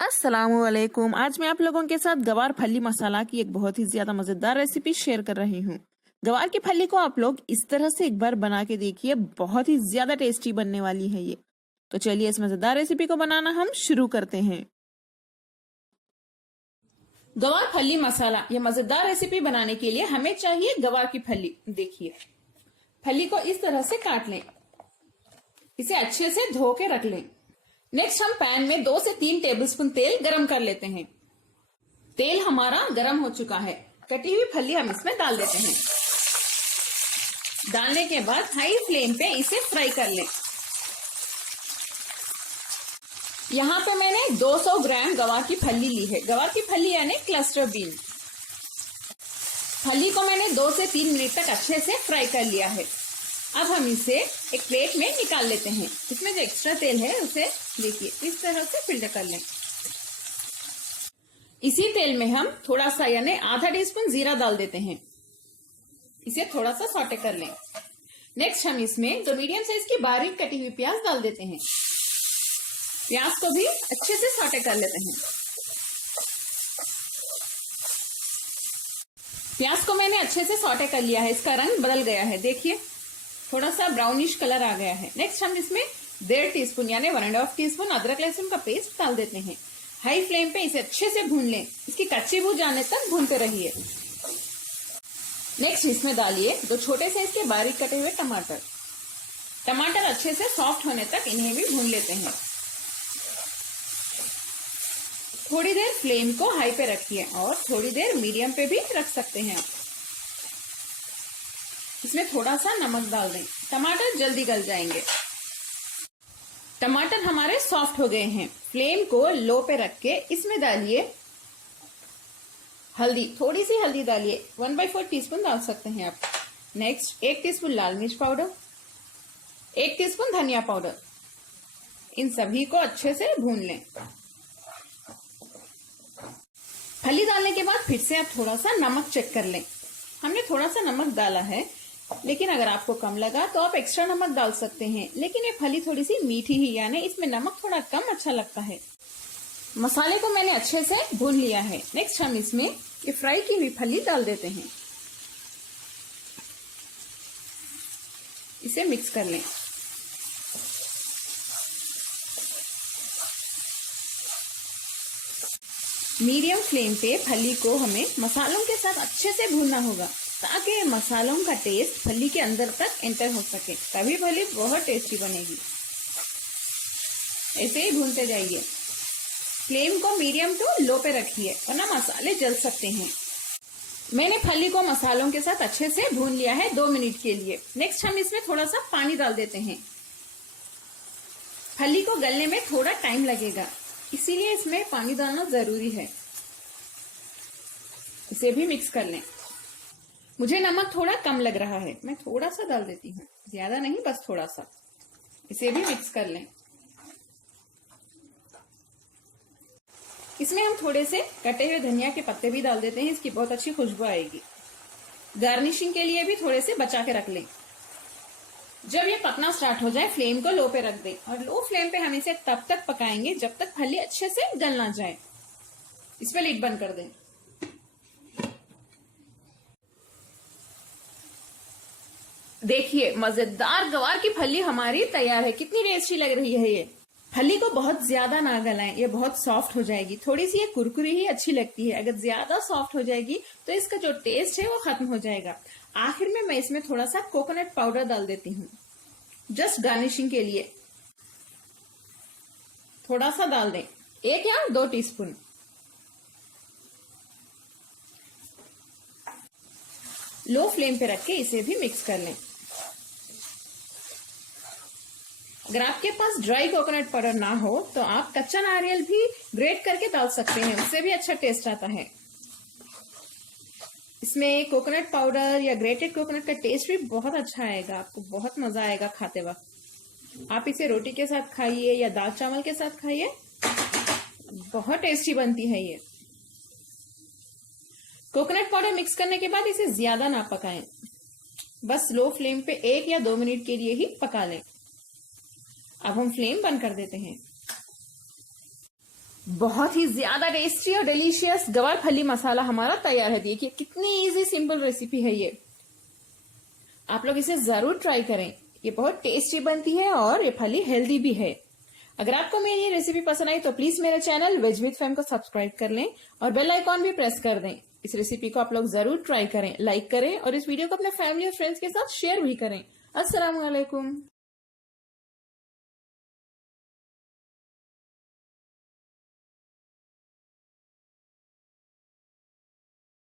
अस्सलामुअलैकुम। आज मैं आप लोगों के साथ गवार फली मसाला की एक बहुत ही ज्यादा मजेदार रेसिपी शेयर कर रही हूँ। गवार की फली को आप लोग इस तरह से एक बार बना के देखिए, बहुत ही ज्यादा टेस्टी बनने वाली है ये। तो चलिए इस मजेदार रेसिपी को बनाना हम शुरू करते हैं। गवार फली मसाला, ये मजेदार रेसिपी बनाने के लिए हमें चाहिए गवार की फली। देखिए, फली को इस तरह से काट लें, इसे अच्छे से धो के रख लें। नेक्स्ट हम पैन में 2 से 3 टेबलस्पून तेल गरम कर लेते हैं। तेल हमारा गरम हो चुका है, कटी हुई फली हम इसमें डाल देते हैं। डालने के बाद हाई फ्लेम पे इसे फ्राई कर लें। यहाँ पे मैंने 200 ग्राम गवार की फली ली है। गवार की फली यानी क्लस्टर बीन। फली को मैंने 2 से 3 मिनट तक अच्छे से फ्राई कर लिया है। अब हम इसे एक प्लेट में निकाल लेते हैं। इसमें जो एक्स्ट्रा तेल है उसे देखिए इस तरह से फिल्टर कर लें। इसी तेल में हम थोड़ा सा यानी आधा टीस्पून जीरा डाल देते हैं। इसे थोड़ा सा सौटे कर लें। नेक्स्ट हम इसमें 2 मीडियम साइज की बारीक कटी हुई प्याज डाल देते हैं। प्याज को भी अच्छे से सौटे कर लेते हैं। प्याज को मैंने अच्छे से सौटे कर लिया है, इसका रंग बदल गया है, देखिए थोड़ा सा ब्राउनिश कलर आ गया है। नेक्स्ट हम इसमें 1.5 टीस्पून यानी 1.5 टीस्पून अदरक लहसुन का पेस्ट डाल देते हैं। हाई फ्लेम पे इसे अच्छे से भून लें, इसकी कच्ची बू जाने तक भूनते रहिए। नेक्स्ट इसमें डालिए 2 छोटे साइज के बारीक कटे हुए टमाटर। टमाटर अच्छे से सॉफ्ट होने तक इन्हें भी भून लेते हैं। थोड़ी देर फ्लेम को हाई पे रखिए और थोड़ी देर मीडियम पे भी रख सकते हैं आप। इसमें थोड़ा सा नमक डाल दें, टमाटर जल्दी गल जाएंगे। टमाटर हमारे सॉफ्ट हो गए हैं। फ्लेम को लो पे रख के इसमें डालिए हल्दी, थोड़ी सी हल्दी डालिए, 1/4 टीस्पून डाल सकते हैं आप। नेक्स्ट 1 टीस्पून लाल मिर्च पाउडर, 1 टीस्पून धनिया पाउडर। इन सभी को अच्छे से भून लें। फली डालने के बाद फिर से आप थोड़ा सा नमक चेक कर लें। हमने थोड़ा सा नमक डाला है, लेकिन अगर आपको कम लगा तो आप एक्स्ट्रा नमक डाल सकते हैं। लेकिन ये फली थोड़ी सी मीठी ही यानी इसमें नमक थोड़ा कम अच्छा लगता है। मसाले को मैंने अच्छे से भून लिया है। नेक्स्ट हम इसमें ये फ्राई की हुई फली डाल देते हैं। इसे मिक्स कर लें। मीडियम फ्लेम पे फली को हमें मसालों के साथ अच्छे से भूनना होगा, ताकि मसालों का टेस्ट फली के अंदर तक एंटर हो सके, तभी फली बहुत टेस्टी बनेगी। ऐसे ही भूनते जाइए। फ्लेम को मीडियम टू लो पे रखिए, वरना मसाले जल सकते हैं। मैंने फली को मसालों के साथ अच्छे से भून लिया है 2 मिनट के लिए। नेक्स्ट हम इसमें थोड़ा सा पानी डाल देते हैं। फली को गलने में थोड़ा टाइम लगेगा, इसीलिए इसमें पानी डालना जरूरी है। इसे भी मिक्स कर लें। मुझे नमक थोड़ा कम लग रहा है, मैं थोड़ा सा डाल देती हूँ, ज्यादा नहीं, बस थोड़ा सा। इसे भी मिक्स कर लें। इसमें हम थोड़े से कटे हुए धनिया के पत्ते भी डाल देते हैं, इसकी बहुत अच्छी खुशबू आएगी। गार्निशिंग के लिए भी थोड़े से बचा के रख लें। जब ये पकना स्टार्ट हो जाए फ्लेम को लो पे रख दें, और लो फ्लेम पे हम इसे तब तक पकाएंगे जब तक फली अच्छे से गल ना जाए। इस पे लिड बंद कर दें। देखिए, मजेदार गवार की फली हमारी तैयार है। कितनी टेस्टी लग रही है ये। फली को बहुत ज्यादा ना गलाएं, ये बहुत सॉफ्ट हो जाएगी। थोड़ी सी ये कुरकुरी ही अच्छी लगती है, अगर ज्यादा सॉफ्ट हो जाएगी तो इसका जो टेस्ट है वो खत्म हो जाएगा। आखिर में मैं इसमें थोड़ा सा कोकोनट पाउडर डाल देती हूँ, जस्ट गार्निशिंग के लिए। थोड़ा सा डाल दें, 1 या 2 टीस्पून। लो फ्लेम पे रख के इसे भी मिक्स कर लें। अगर आपके पास ड्राई कोकोनट पाउडर ना हो तो आप कच्चा नारियल भी ग्रेट करके डाल सकते हैं, उससे भी अच्छा टेस्ट आता है। इसमें कोकोनट पाउडर या ग्रेटेड कोकोनट का टेस्ट भी बहुत अच्छा आएगा, आपको बहुत मजा आएगा खाते वक्त। आप इसे रोटी के साथ खाइए या दाल चावल के साथ खाइए, बहुत टेस्टी बनती है ये। कोकोनट पाउडर मिक्स करने के बाद इसे ज्यादा ना पकाएं, बस लो फ्लेम पे 1 या 2 मिनट के लिए ही पका लें। अब हम फ्लेम बंद कर देते हैं। बहुत ही ज्यादा टेस्टी और डिलीशियस गवार फली मसाला हमारा तैयार है। देखिए कितनी इजी सिंपल रेसिपी है ये, आप लोग इसे जरूर ट्राई करें। ये बहुत टेस्टी बनती है और ये फली हेल्दी भी है। अगर आपको मेरी ये रेसिपी पसंद आई तो प्लीज मेरे चैनल वेज विद फेम को सब्सक्राइब कर लें और बेल आइकॉन भी प्रेस कर दें। इस रेसिपी को आप लोग जरूर ट्राई करें, लाइक करें और इस वीडियो को अपने फैमिली और फ्रेंड्स के साथ शेयर भी करें। अस्सलाम वालेकुम।